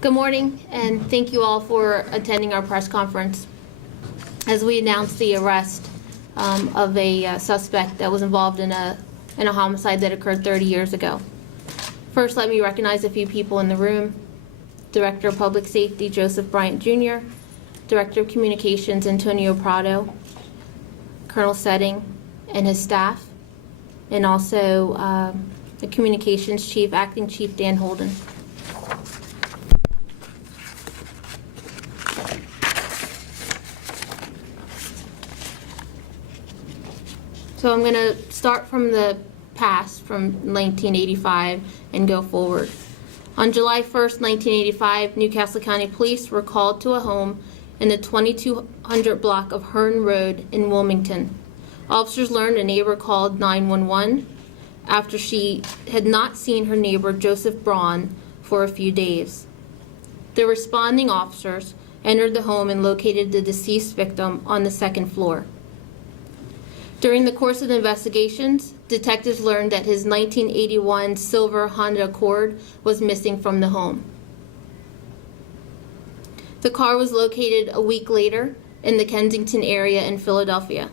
Good morning, and thank you all for attending our press conference as we announced the arrest of a suspect that was involved in a homicide that occurred 30 years ago. First, let me recognize a few people in the room. Director of Public Safety, Joseph Bryant Jr., Director of Communications, Antonio Prado, Colonel Setting and his staff, and also the Communications Chief, Acting Chief Dan Holden. So I'm going to start from the past, from 1985, and go forward. On July 1st, 1985, Newcastle County Police were called to a home in the 2200 block of Hearn Road in Wilmington. Officers learned a neighbor called 911 after she had not seen her neighbor, Joseph Braun, for a few days. The responding officers entered the home and located the deceased victim on the second floor. During the course of the investigations, detectives learned that his 1981 silver Honda Accord was missing from the home. The car was located a week later in the Kensington area in Philadelphia.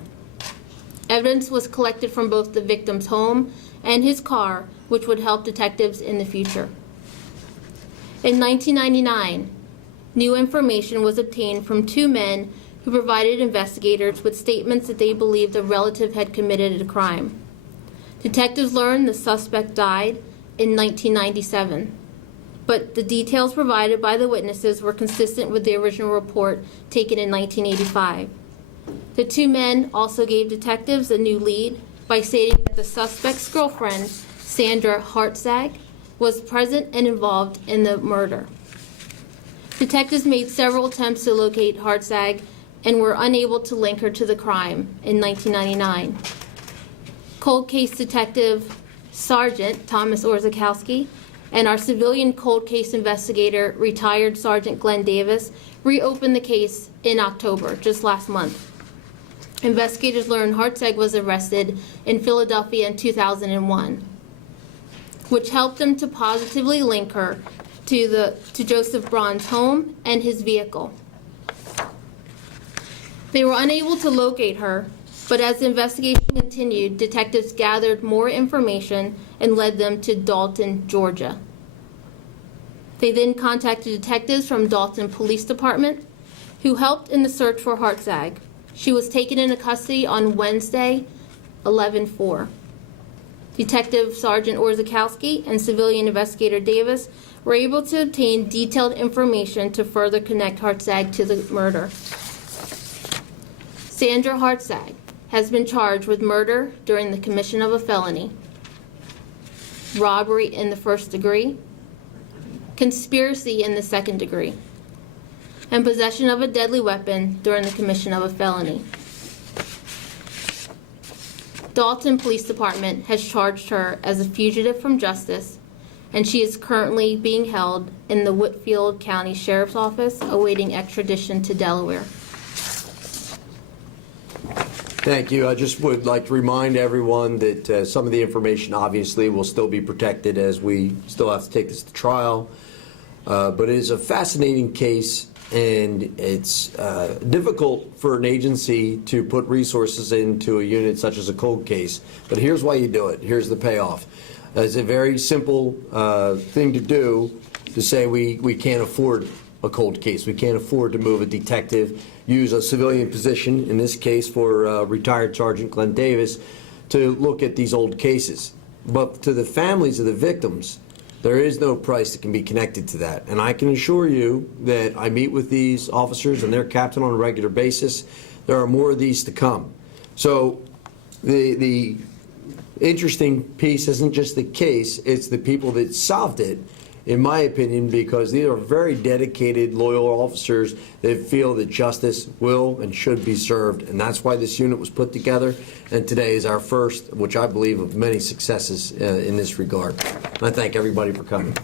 Evidence was collected from both the victim's home and his car, which would help detectives in the future. In 1999, new information was obtained from two men who provided investigators with statements that they believed a relative had committed a crime. Detectives learned the suspect died in 1997, but the details provided by the witnesses were consistent with the original report taken in 1985. The two men also gave detectives a new lead by stating that the suspect's girlfriend, Sandra Hartzag, was present and involved in the murder. Detectives made several attempts to locate Hartzag and were unable to link her to the crime in 1999. Cold case detective Sergeant Thomas Orzechowski and our civilian cold case investigator, retired Sergeant Glenn Davis, reopened the case in October, just last month. Investigators learned Hartzag was arrested in Philadelphia in 2001, which helped them to positively link her to Joseph Braun's home and his vehicle. They were unable to locate her, but as the investigation continued, detectives gathered more information and led them to Dalton, Georgia. They then contacted detectives from Dalton Police Department, who helped in the search for Hartzag. She was taken into custody on Wednesday, 11/4. Detective Sergeant Orzechowski and civilian investigator Davis were able to obtain detailed information to further connect Hartzag to the murder. Sandra Hartzag has been charged with murder during the commission of a felony, robbery in the first degree, conspiracy in the second degree, and possession of a deadly weapon during the commission of a felony. Dalton Police Department has charged her as a fugitive from justice, and she is currently being held in the Whitfield County Sheriff's Office awaiting extradition to Delaware. Thank you. I just would like to remind everyone that some of the information obviously will still be protected as we still have to take this to trial. But it is a fascinating case, and it's difficult for an agency to put resources into a unit such as a cold case. But here's why you do it. Here's the payoff. It's a very simple thing to do to say we can't afford a cold case. We can't afford to move a detective, use a civilian position, in this case for retired Sergeant Glenn Davis, to look at these old cases. But to the families of the victims, there is no price that can be connected to that. And I can assure you that I meet with these officers and their captain on a regular basis. There are more of these to come. So the interesting piece isn't just the case, it's the people that solved it, in my opinion, because these are very dedicated, loyal officers that feel that justice will and should be served. And that's why this unit was put together. And today is our first, which I believe, of many successes in this regard. And I thank everybody for coming.